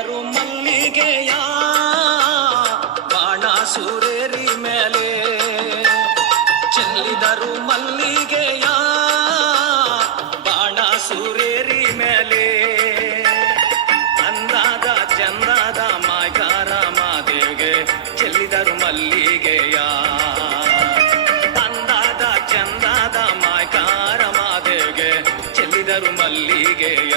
ಕರು ಮಲ್ಲಿಗೆಯ ಬಾಣ ಸೂರೇರಿ ಮೇಲೆ. ಚೆಲ್ಲಿದರು ಮಲ್ಲಿಗೆಯ ಬಾಣ ಸೂರೇರಿ ಮೇಲೆ. ಅಂದಾದ ಚಂದಾದ ಮಾಯಕಾರ ಮಾದೇವಿಗೆ ಚೆಲ್ಲಿದರು ಮಲ್ಲಿಗೆಯ. ಅಂದಾದ ಚಂದಾದ ಮಾಯಕಾರ ಮಾದೇವಿಗೆ ಚೆಲ್ಲಿದರು ಮಲ್ಲಿಗೆಯ.